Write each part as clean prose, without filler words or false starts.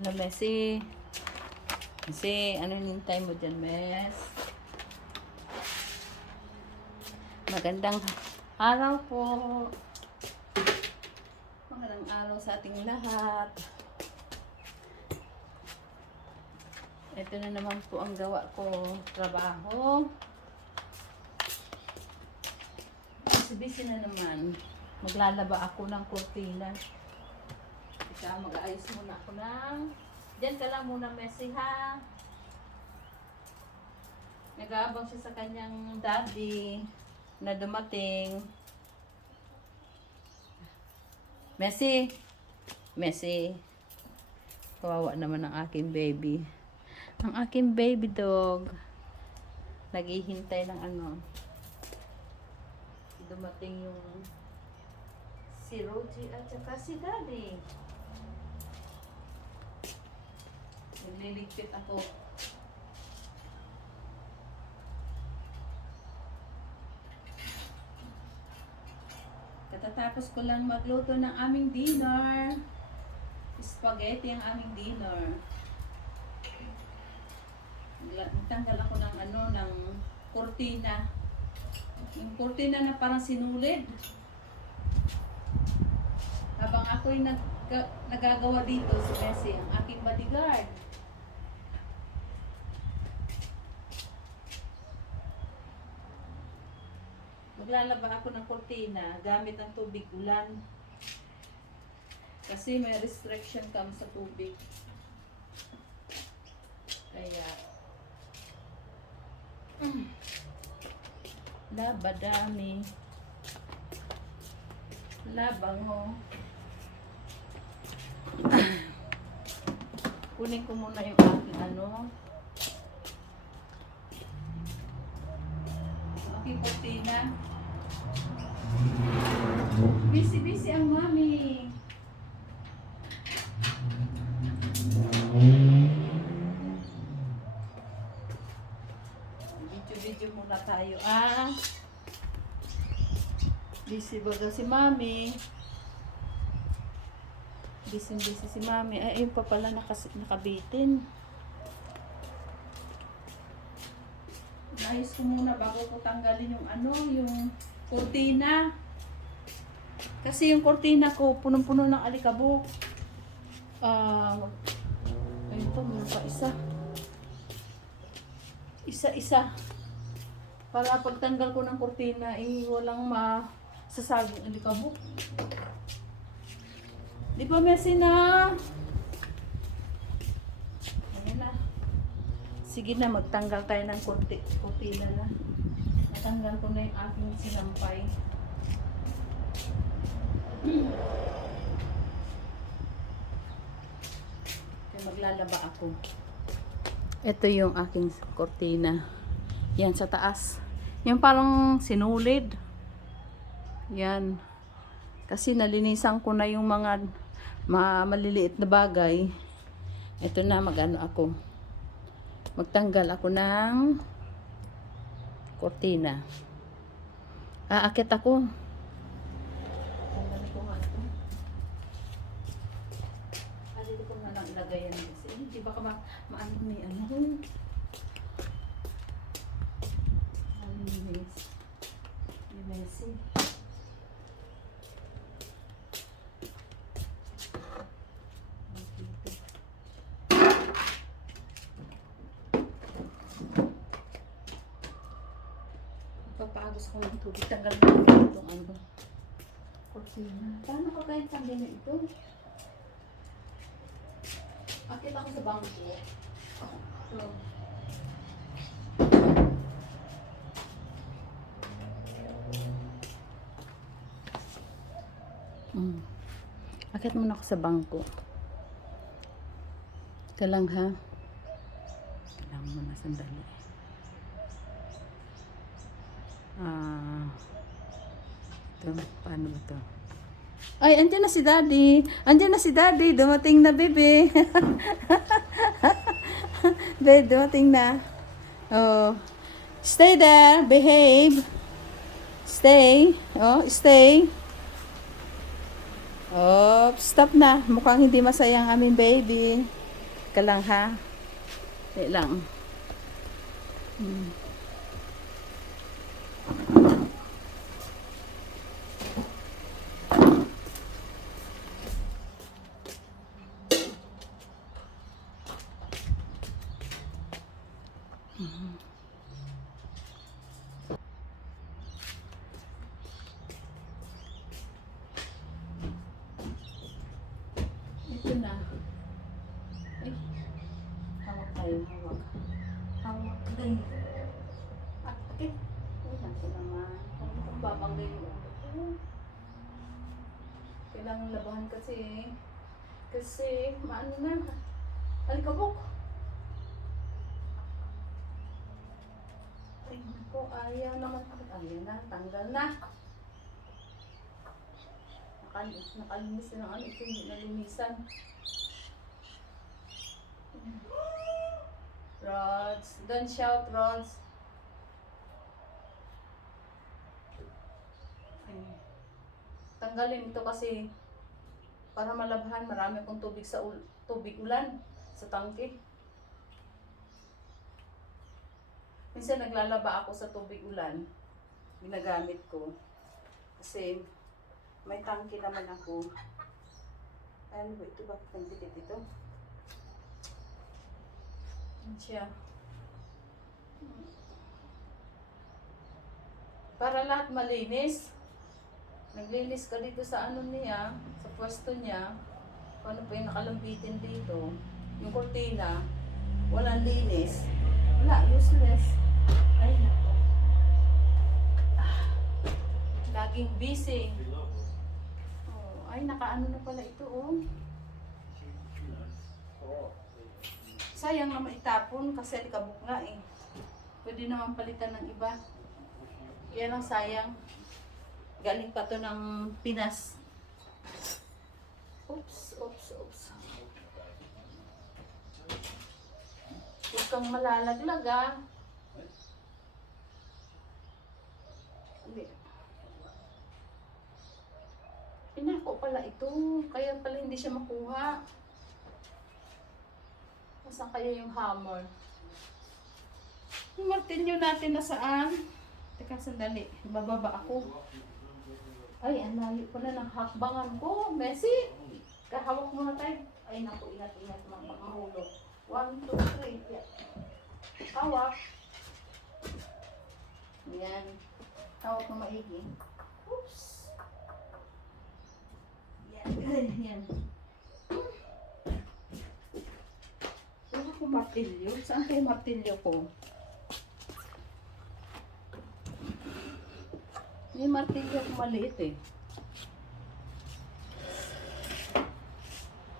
Na Messi. Messi, ano hinintay mo dyan, Mes? Magandang araw po. Magandang araw sa ating lahat. Ito na naman po ang gawa ko, trabaho. Busy na naman. Maglalaba ako ng kurtina. Ika, mag-aayos muna ako ng... Diyan ka lang muna, Messi, ha? Nag-aabang siya sa kanyang daddy na dumating. Messi! Messi! Kawawa naman ang aking baby. Ang aking baby dog. Naghihintay ng ano. Dumating yung si Roji at saka si Daddy. Nagliligpit ako. Katatapos ko lang magluto ng aming dinner. Spaghetti ang aming dinner. Tanggal ako ng ano, ng kurtina. Yung kurtina na parang sinulid. Habang ako'y nagagawa dito, si Messi, ang aking bodyguard. Maglalaba ako ng kurtina gamit ang tubig ulan. Kasi may restriction kami sa tubig. Kaya, laba dami. Labango. Kunin ko muna yung aking ano. Aking kurtina. Busy ang mami. Video muna tayo, Busy ba si mami? Busy si mami. Ay, ayun pa pala nakabitin. Naayos ko muna bago ko tanggalin yung ano, yung kurtina. Kasi yung kurtina ko, punong-puno ng alikabok. Ayun pa, meron pa isa. Isa-isa. Para pagtanggal ko ng kurtina, walang masasaging alikabok. Di ba, Messi na? Ano na? Sige na, magtanggal tayo ng kurtina na. Natanggal ko na yung aking sinampay. Kaya maglalaba ako. Ito yung aking kurtina. Yan sa taas. Yung parang sinulid. Yan. Kasi nalinisan ko na yung mga maliliit na bagay. Ito na, magano ako. Magtanggal ako ng kurtina. Aakit ako. Tanggalin ko nga ito. Dito ko na lang ilagay yan kasi. Hindi baka maano may ano. Messi. Papagos ko ng tubig. Tanggal na itong ano. Kurtina. Paano ko kaya tanggalin ito? Akit ako sa bangko. Ito. Akit muna ako sa bangko. Ito lang, ha? Kailangan mo na sandali. Ito, paano ba ito? Ay, andyan na si Daddy. Andyan na si Daddy. Dumating na, bebe. Bebe, dumating na. Oh. Stay there. Behave. Stay. Oh, stay. Oh, stop na. Mukhang hindi masaya ang aming baby. Ka lang ha. Hindi lang. Ito na. Ay, hawak tayo, hawak. Hawak din. Ah, okay. Ay, naku naman. Kung babanggay yung ulo ko. Kailangan labahan kasi eh. Kasi, maano na. Alikabok. Ay, naku, ayaw naman. Ayaw na, tanggal na. Nakalinis na ng ano. Ito hindi nalinisan. Rods. Don't shout, Rods. Ay. Tanggalin ito kasi para malabhan. Marami akong tubig sa tubig ulan sa tangke. Minsan naglalaba ako sa tubig ulan. Ginagamit ko. Kasi may tangke naman ako. Ano ba ito? Bakit ang bitit ito? Yan siya. Para lahat malinis. Naglinis ka dito sa ano niya, sa pwesto niya. Paano pa yung nakalambitin dito? Yung kortina, walang linis. Wala, useless. Ay, nako. Laging busy. Oh, ay, nakaano na pala ito, oh. Sayang naman itapon kasi alikabok nga eh. Pwede naman palitan ng iba. Yan ang sayang. Galing pa to ng Pinas. Oops, oops, oops. Huwag kang malalaglag ah. Hindi. Pinako pala ito. Kaya pala hindi siya makuha. Nasaan kaya yung hammer? Yung martilyo natin nasaan? Teka, sandali. Bababa ako. Ay, ang layo pala ng hakbangan ko. Messi! Kahawak muna tayo. Ay, naku, ingat, ingat. Mahulog. 1, 2, 3. Yeah. Hawak. Yan. Hawak mo maigi. Oops. Yan. Yan. Wala ko martilyo. Saan kayo martilyo ko? May martilyo ko maliit eh.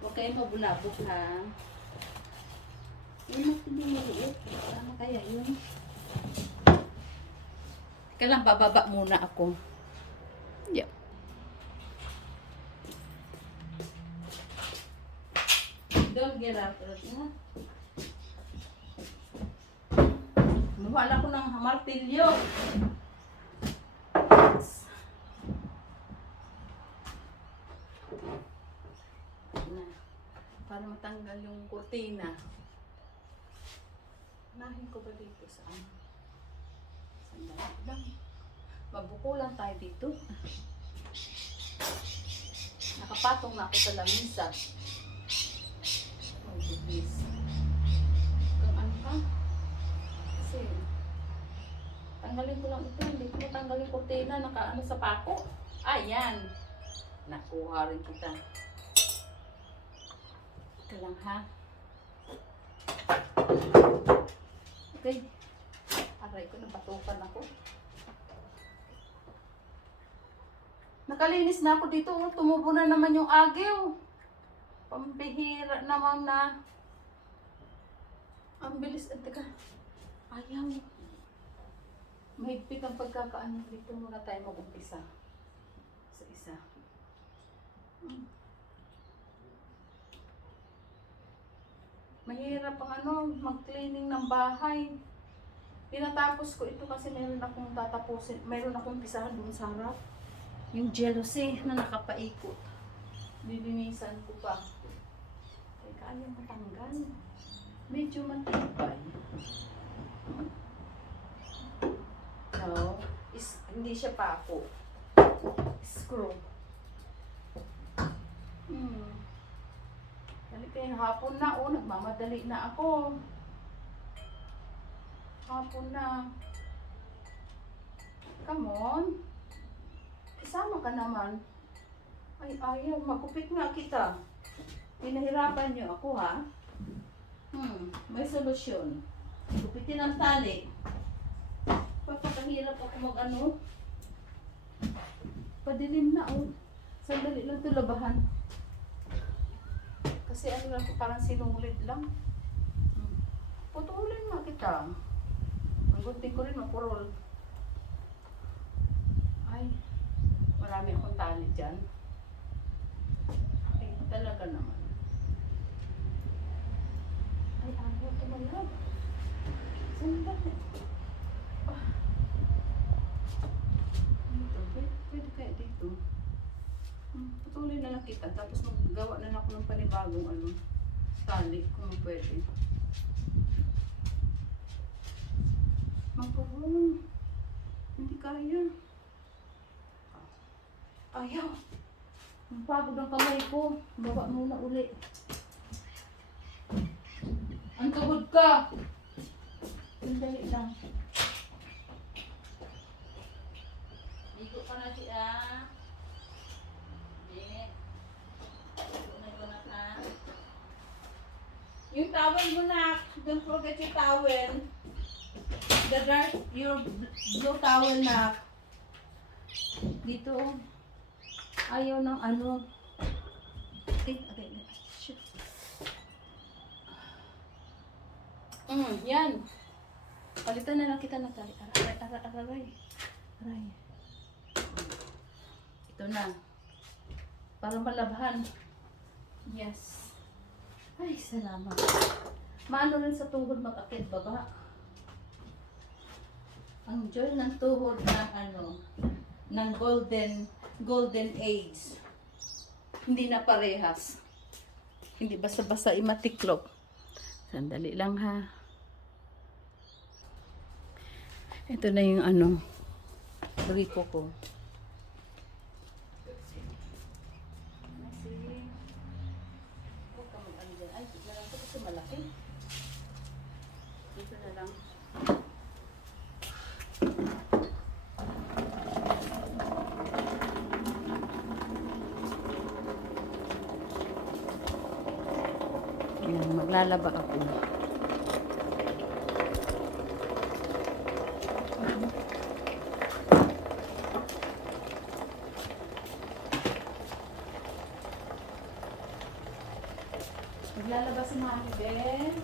Huwag kayo mabulabog ha. May martilyo maliit. Ano kaya yun? Teka lang, bababa muna ako. Yep. Don't get up. Wala ko ng martilyo. Na, para matanggal yung kurtina. Unahin ko ba dito saan? Sandali lang. Mabuko lang tayo dito. Nakapatong na ako sa lamisa. Oh, goodness. Kung ano ka? Kasi, tanggalin ko lang ito. Hindi ko matanggal yung kurtina. Nakaano sa pako. Ayan. Nakuha rin kita. Ito lang ha. Okay. Aray ko, napatukan ako. Nakalinis na ako dito. Tumubo na naman yung agyo. Pambihira naman na. Ang bilis. Teka. Ayaw. Mahigpit ang pagkakaano. Dito muna tayo mag-umpisa. Sa isa. Mahirap ang mag-cleaning ng bahay. Tinatapos ko ito kasi meron akong tatapusin. Meron akong pisahan doon sa harap. Yung jealousy na nakapaikot. Lilinisan ko pa. Teka, ayaw matanggal. Medyo matibay. No, hindi siya pako. Screw. Dali kayo, hapon na. Oh, nagmamadali na ako. Hapon na. Come on. Isama ka naman. Ay, ayaw. Magupit nga kita. Pinahirapan niyo ako, ha? May solusyon. Gupitin ang tali. Papakahirap ako mag-ano. Padilim na, oh. Sandali lang ito labahan. Kasi ano lang, parang sinulit lang. Putulin nga kita. Ang gunting ko rin, mapurol. Ay, marami akong tali dyan. Ay, talaga naman. Ay, ayaw tumalab. Sandali. Dito, pwede kaya dito. Patuloy na lang kita, tapos maggawa na lang ako ng panibagong ano, tali, kung pwede. Magpapulong. Hindi kaya. Ayaw. Ang pagod ang kamay ko. Baba muna uli. Ang kabod ka. Sandali lang. Ligo ka na siya. Yung towel mo na, don't forget your towel. Your blue towel na. Dito. Ayaw ng ano. Okay. Shoot. Yan. Palitan na lang kita ng tali. Aray. Ito na. Para malabhan. Yes. Ay, salamat. Maano rin sa tuhod mag-akit baba. Ang joy ng tuhod ng ano, ng golden age. Hindi na parehas. Hindi basta-basta imatiklop. Sandali lang, ha. Ito na yung ano, gripo ko. Malaki. Dito na lang. Ayan, maglalaba ako. Maglalaba si Mami Ben.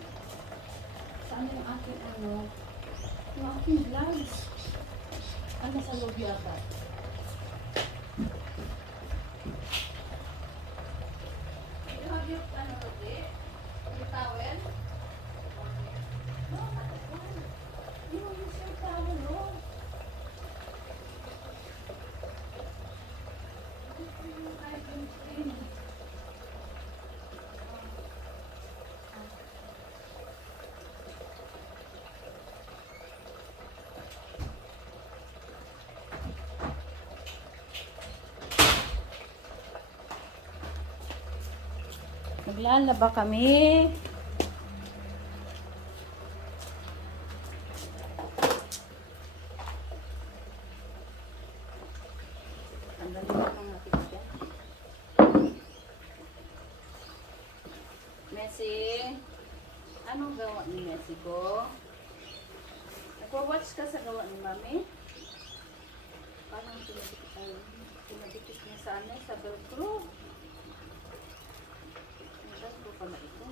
Saan yung aking ano? Yung aking gloves. Ano sa loob yata? You have your ano ba di? Your towel? No, you use your towel, no? Maglalaba kami. Tanggalin mo mga kita. Messi, anong gawa ni Messi ko? Nagwa-watch ka sa gawa ni Mami? Parang pinadikit niya sa ano, sa velcro. Velcro pala ito.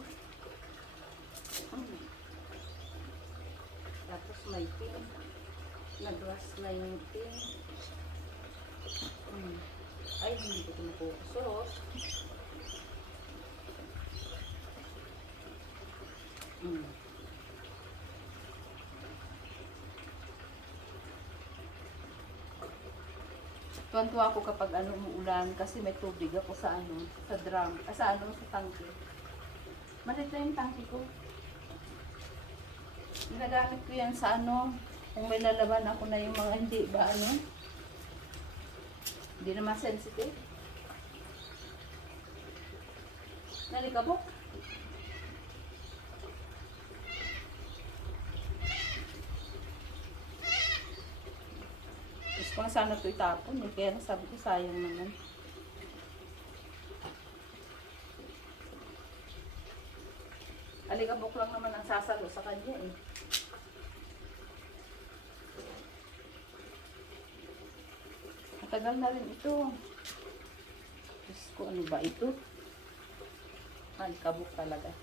Tapos may pin. Nag-glass na yung pin. Ay, hindi ko ito napukusot. Tuwan-tuwa ako kapag ano umuulan kasi may tubig ako sa ano, sa drum, sa ano, sa tangke. Malito yung tangki ko. Ginagamit ko yan sa ano, kung may lalaban ako na yung mga hindi ba ano, hindi naman sensitive. Nalikabok. Gusto ko na sana ito itapon eh, kaya nasabi ko sayang naman. Alikabok lang naman ang sasalo sa kanya eh. Matagal na rin ito. Diyos ko, ano ba ito? Alikabok talaga.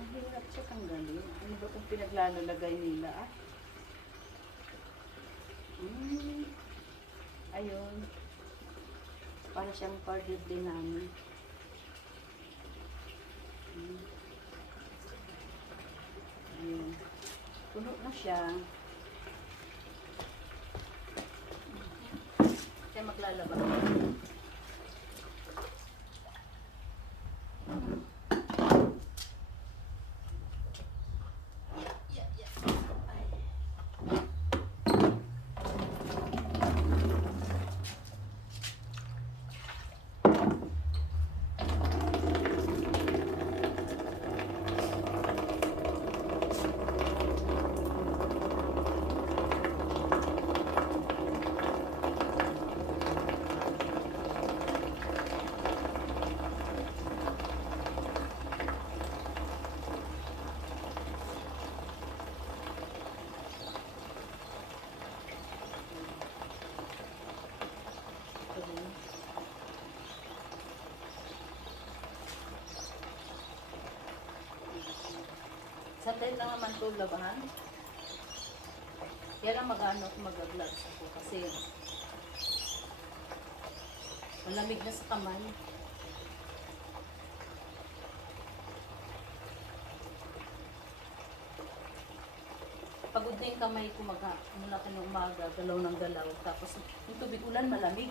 Mahirap siya tanggalin. Ano ba itong pinaglalagay nila ah? Ayun. Para siyang carded din namin. Ayun. Puno na siya. Kaya maglalaba. Sa tayo lang naman ito labahan. Kaya lang mag-ano ako mag-gloves ako kasi malamig na sa kamay. Pagod na yung kamay ko mula ka ng umaga, galaw ng galaw. Tapos yung tubig ulan malamig.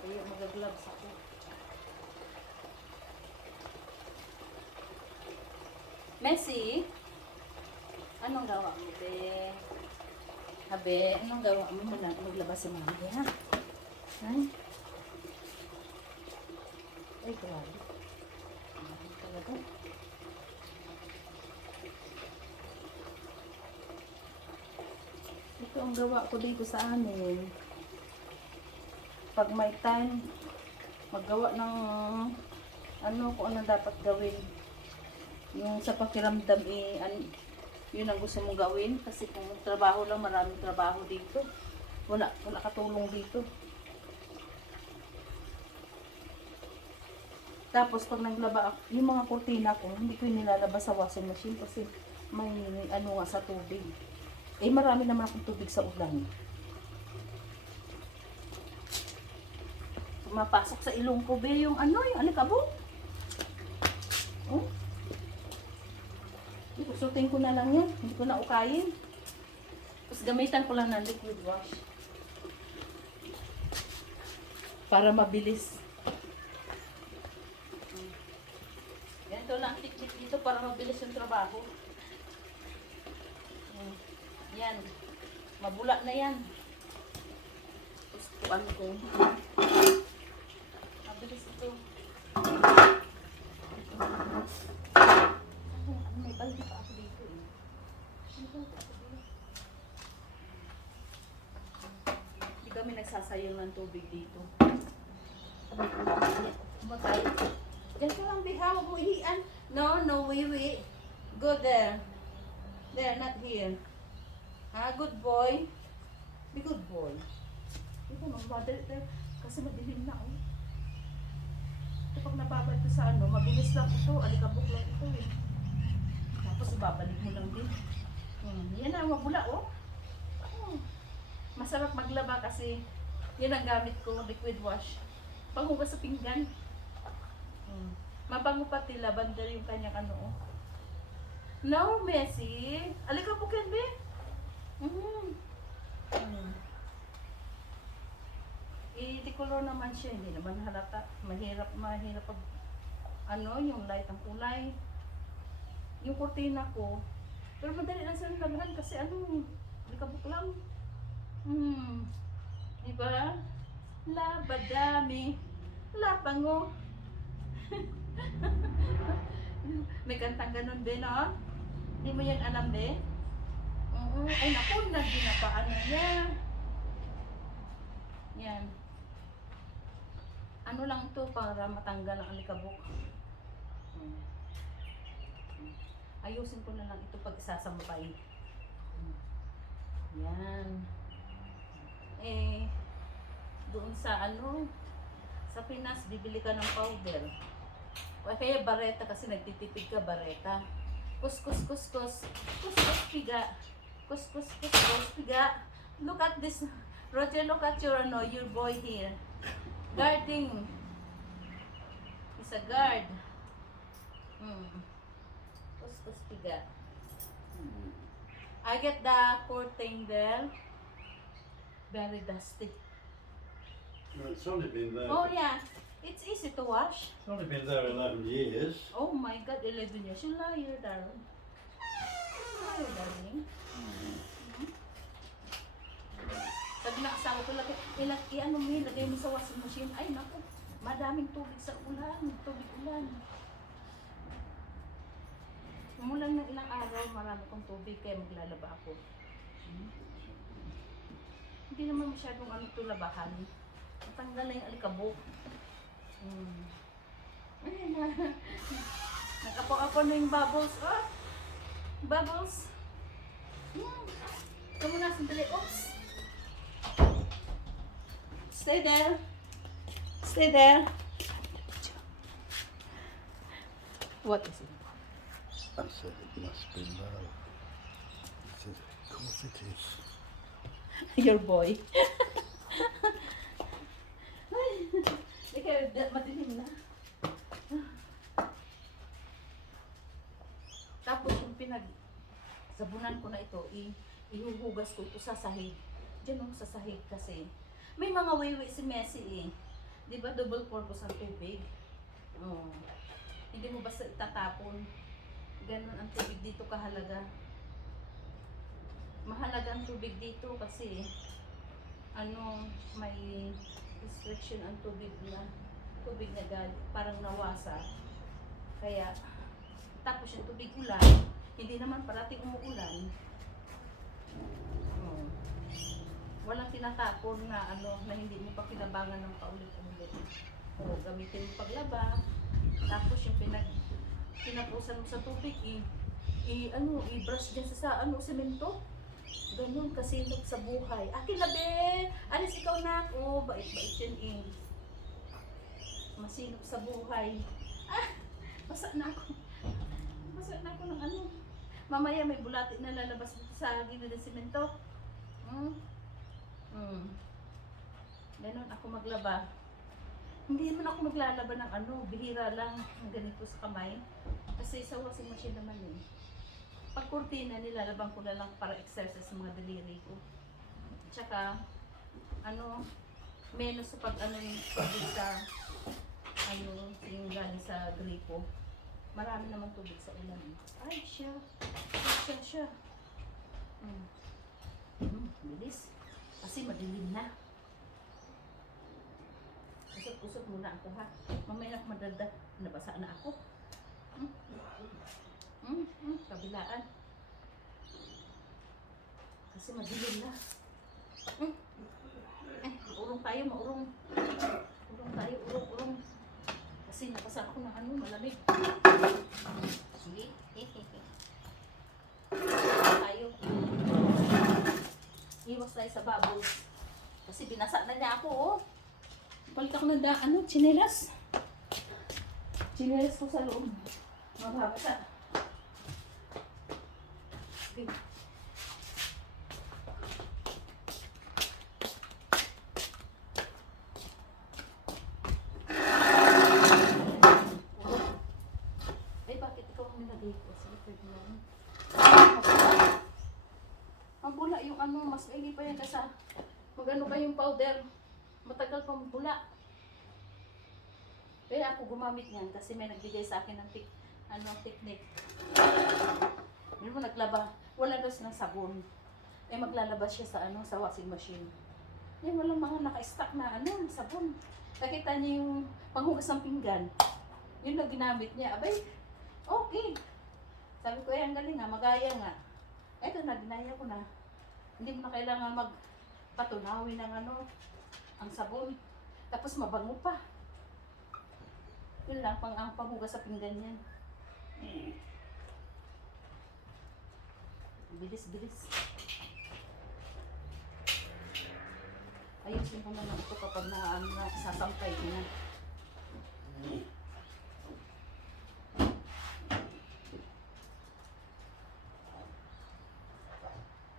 Kaya mag-gloves ako. Messi, anong gawa mo, be? Habe, anong gawa mo? Maglabas si mami, ha? Ay? Ay, grabe. Ay, talaga. Ito ang gawa ko dito sa amin. Pag may time, maggawa ng ano kung ano dapat gawin. Yung sa pakiramdam yun ang gusto mong gawin kasi kung trabaho lang, maraming trabaho dito. Wala katulong dito. Tapos pag naglaba yung mga kurtina ko, hindi ko nilalabas sa washing machine kasi may ano nga sa tubig. Eh marami naman akong tubig sa ulan. Pumapasok sa ilong ko be yung ano, yung alikabok. Oh. Susutin ko na lang yan. Hindi ko na ukayin. Tapos gamitan ko lang ng liquid wash. Para mabilis. Ganito lang tiktik dito para mabilis yung trabaho. Yan. Mabula na yan. Tapos tuan ko. Mabilis ito. May baldi pa ako dito eh. Hindi kami nagsasayang ng tubig dito. Matay. Diyan ka lang, Biha. Huwag mo ihian. No, wait. Go there. There, not here. Ha, good boy. Be good boy. Dito, magmadali tayo. Kasi madilim na eh. Ito pag nababad ko sa ano, mabilis lang ito. Alikabok lang ito eh. Tapos ibabalik mo lang din. Yan na, mabula oh. Masarap maglaba kasi yan ang gamit ko, liquid wash. Panghugas sa pinggan. Mabango pati lavender yung kanyang ano oh. No, Messi. Alikabok yan, be. multicolor naman siya, hindi naman halata. Mahirap pag yung light ang kulay. Yung kurtina ko, pero madali lang siya nilaghan kasi likabok lang. Diba? Labadami. Lapango. May kantang ganun din, no? Hindi mo yan alam, be? Ay, naku, nagdinapaan na niya. Yan. Ano lang to para matanggal ang alikabok. Ayusin ko na lang ito pag isasampay. Yan. Doon sa sa Pinas, bibili ka ng powder. O kaya bareta kasi nagtitipid ka, bareta. Kuskus, piga. Kuskus, piga. Look at this. Roger, look at your boy here. Guarding. He's a guard. Kuskus, piga. I get the curtain there. Very dusty. Well, it's only been there. Oh yeah, it's easy to wash. It's only been there 11 years. Oh my God, 11 years. You liar, darling. Liar, darling. Sabi na asawa ko, ilagay mo sa washing machine. Ay, naku, madaming tubig sa ulan. Tubig ulan. Umulan ng ilang araw, marami kong tubig, kaya maglalaba ako. Hindi naman masyadong ito labahan. Matanggal na yung alikabok. Ayan na. Nag-apo-apo na yung bubbles. Oh! Bubbles! Kamu na, sandali. Oops! Stay there. Stay there. What is it? I said it must be low. He said, of course it is. Your boy. Ikaw, madilim na. Tapos yung sabunan ko na ito, ihuhugas ko ito sa sahig. Diyan sa sahig kasi. May mga wiwi si Messi eh. Di ba double purpose ang tubig? Hindi mo basta itatapon. Ganun ang tubig dito kahalaga. Mahalaga ang tubig dito kasi may restriction ang tubig na parang nawasa. Kaya tapos yung tubig ulan, hindi naman parating umuulan. Walang tinatapon na na hindi mo pa kinabangan ng paulit-ulit. Gamitin mo paglaba. Tapos yung pinapusan mo sa tubig, i-brush dyan sa semento. Ganun kasinok sa buhay. Akin na, be! Alis ikaw na ako. Bait-bait yan eh. Masinok sa buhay. Basa na ako. Basa na ako ng Mamaya may bulati na lalabas sa gilid ng semento. Ganun ako maglaba. Hindi naman ako maglalaba ng bihira lang ng ganito sa kamay. Kasi sa washing machine naman eh. Pag kurtina, nilalabang ko na lang para exercise sa mga daliri ko. Tsaka, menos sa yung tubig sa, yung galing sa gripo. Marami naman tubig sa ulan. Ay, siya. Bilis. Kasi madilim na. Usap muna ako ha. Mamaya ako madada. Nabasa na ako. Kabilaan. Kasi madilim na. Maurong tayo. Urong tayo. Kasi napasa ako ng malamig. Sige. Tayo. Iwas tayo sa bubbles. Kasi binasa na niya ako, oh. Palit ako ng chinelas. Chinelas ko sa loob. Mababasa. Okay. Ay, bakit ikaw ang nilagay ko? Sige, pwede na rin. Ang bula yung mas maigi pa yan kasi mag kayong powder. Matagal pang bula. Kaya ako gumamit niyan kasi may nagbigay sa akin ng technique. Hindi mo naglaba, wala daw silang sabon. Eh maglalabas siya sa sa washing machine. Eh walang mga naka-stock na sabon. Nakita niya yung panghugas ng pinggan. Yun na ginamit niya. Abay, okay. Sabi ko, ang galing nga, magaya nga. Eto na, ginaya ko na. Hindi mo na kailangan magpatunawin ng ang sabon. Tapos mabango pa. Yun lang, ang panghugas sa pinggan yan. Bilis-bilis. Ayusin ko naman ito kapag sasampay ko na.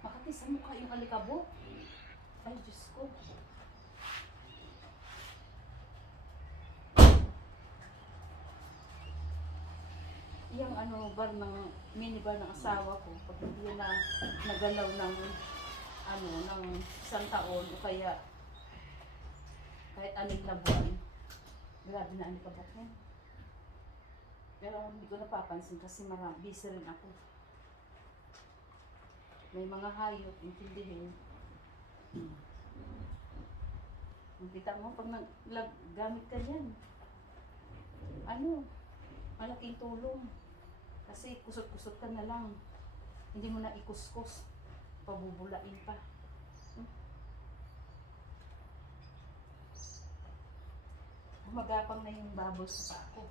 Makati sa mukha yung alikabok. Ay, Diyos ko. Yung minibar ng asawa ko, pag hindi na nagalaw ng isang taon o kaya kahit 6 na buwan, grabe na alikabok yan. Pero hindi ko napapansin kasi busy rin ako. May mga hayop, intindihin. Kita mo, pag gamit ka dyan, malaking tulong. Kasi kusot-kusot ka na lang. Hindi mo na ikuskus. Pabubulain pa. Magapang na yung baboy sa pako.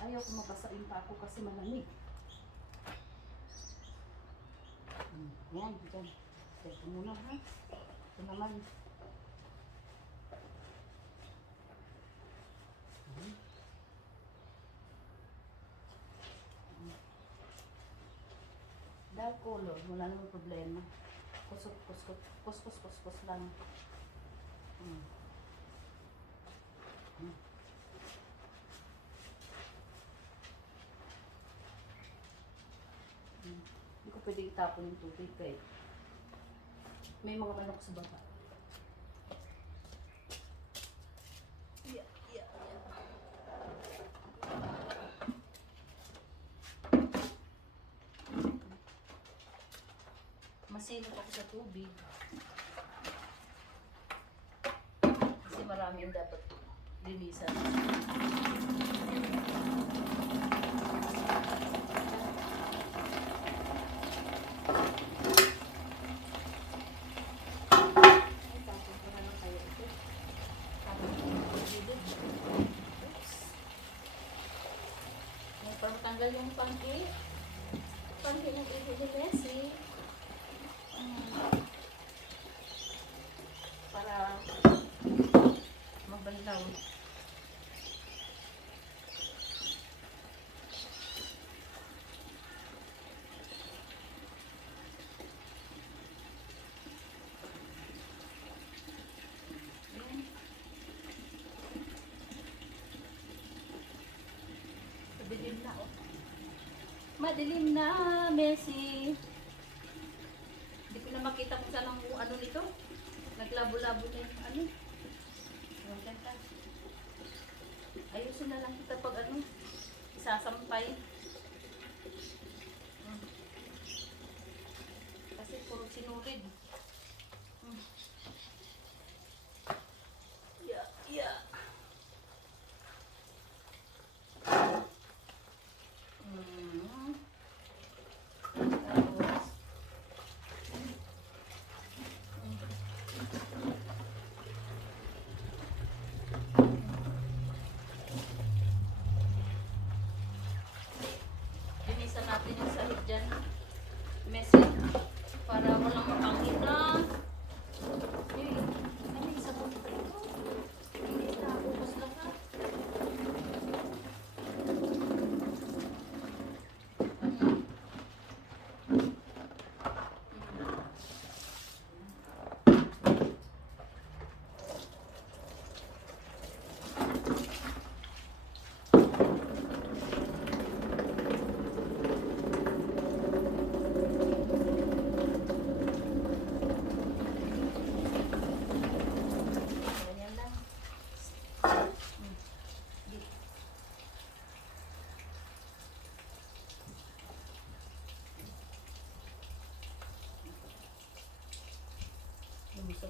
Ayaw ko mabasain pa ako kasi malamig. Yan, dyan. Ito muna ha. Ito naman. Dark color, wala namang problema. Kuskus lang. Hindi ko pwede itapon yung tubig kaya may mga manok sa baba. Yeah. Masinop ako sa tubig. Kasi marami yung dapat linisan. Para tanggal yung pangki ng iho ni Messi. Para mabanlaw. Madilim na, oh. Madilim na, Messi. Hindi ko na makita kung saan ang nito. Naglabo-labo na yung ayusin na lang kita pag isasampay. Kasi puro sinulid. Yeah.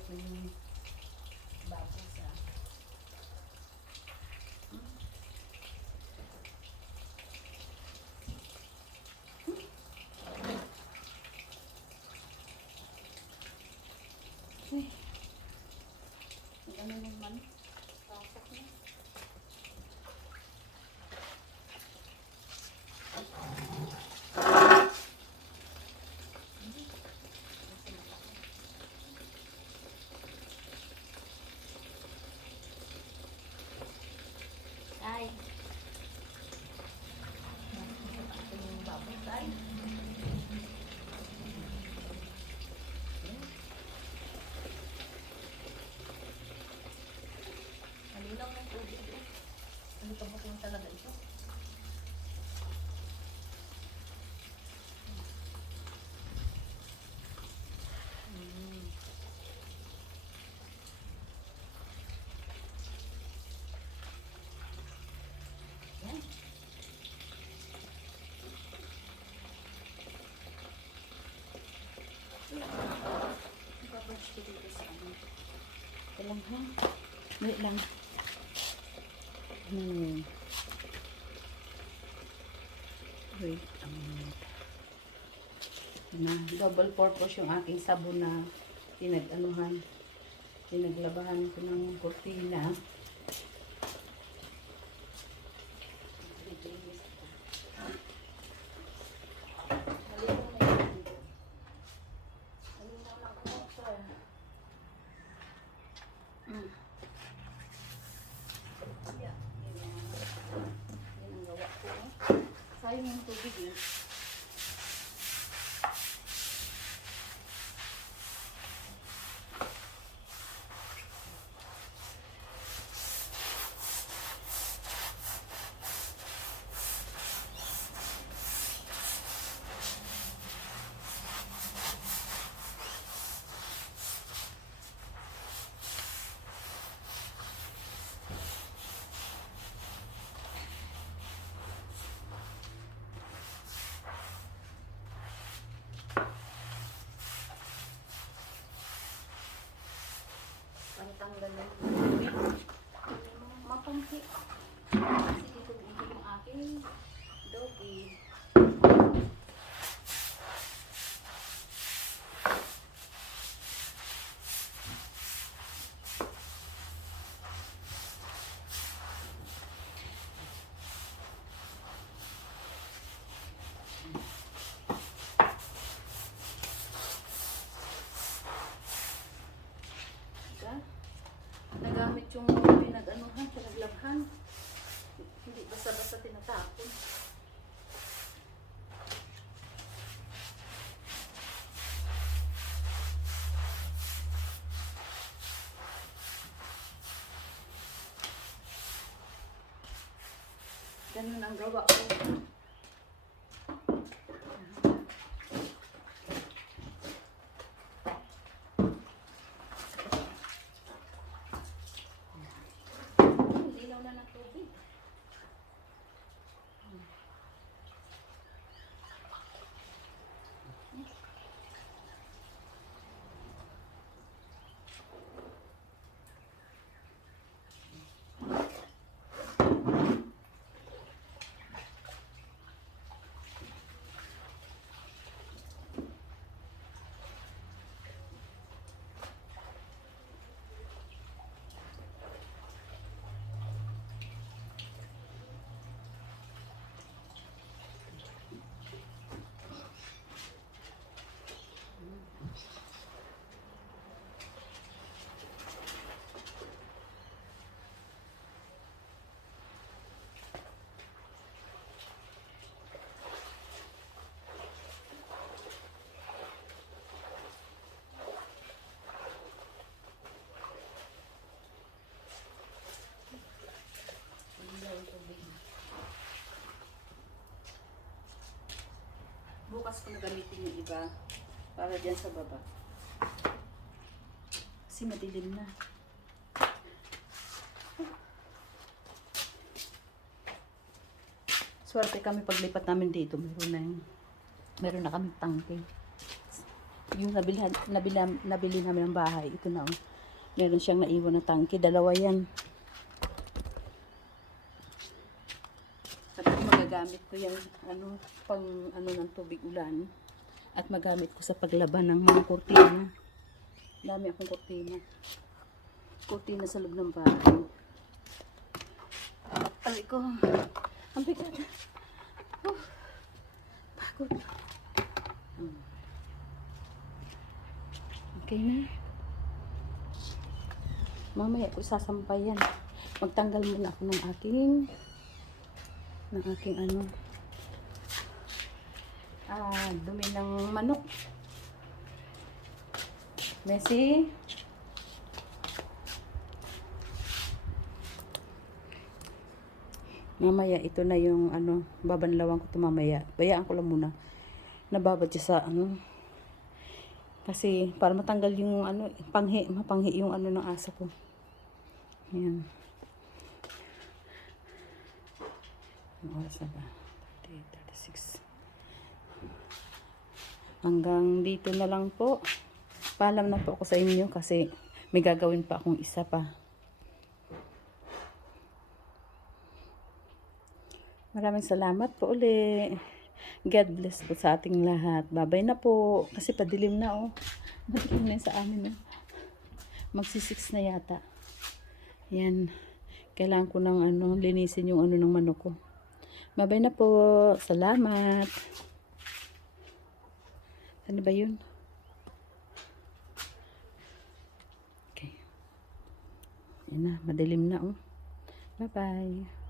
na yung baboy sa. Uy. Ano naman? Pasok na. Ay. Ito yung baboy, ay. Malinaw ng tubig. Ano tabok lang talaga ito? Yan. Ipa-brush ko dito sa ano. Ito lang ha. Wait lang. Wait a minute. Na, double purpose yung aking sabon na pinaglabahan ko ng kurtina. Sayang yung tubig eh. Tanggal yung tubig. Mapangki. Kasi dito yung aking doggy. Nagamit yung pinag-anuhan, pinaglabhan. Hindi basta-basta tinatapon. Ganun ang gawa ko. Na ng tubig. Bukas ko gamitin yung iba para dyan sa baba. Kasi madilim na. Swerte kami paglipat namin dito. Meron na kami tangke. Yung nabili namin ng bahay. Ito na, oh. Meron siyang naiwan na tangke. Dalawa yan. Sabi ko magagamit ko yan, pang ng tubig ulan. At magamit ko sa paglaban ng mga kurtina. Dami akong kurtina. Kurtina sa loob ng bahay. Aray ko. Ang bigat. Pagod. Okay na. Mamaya ko sasampay yan. Magtanggal muna ako ng aking dumi ng manok. Messi. Mamaya ito na yung babanlawan ko ito mamaya. Bayaan ko lang muna. Nababad siya sa kasi para matanggal yung mapanghi yung ng asa ko. Ayan. Ang oras na ba? 36. Hanggang dito na lang po. Paalam na po ako sa inyo kasi may gagawin pa akong isa pa. Maraming salamat po uli. God bless po sa ating lahat. Babay na po. Kasi padilim na, oh. Madilim na sa amin, oh. Magsi-6 na yata. Yan. Kailangan ko ng linisin yung ng manok ko. Babay na po. Salamat. Ano ba yun? Okay. Yan na. Madilim na, oh. Bye-bye.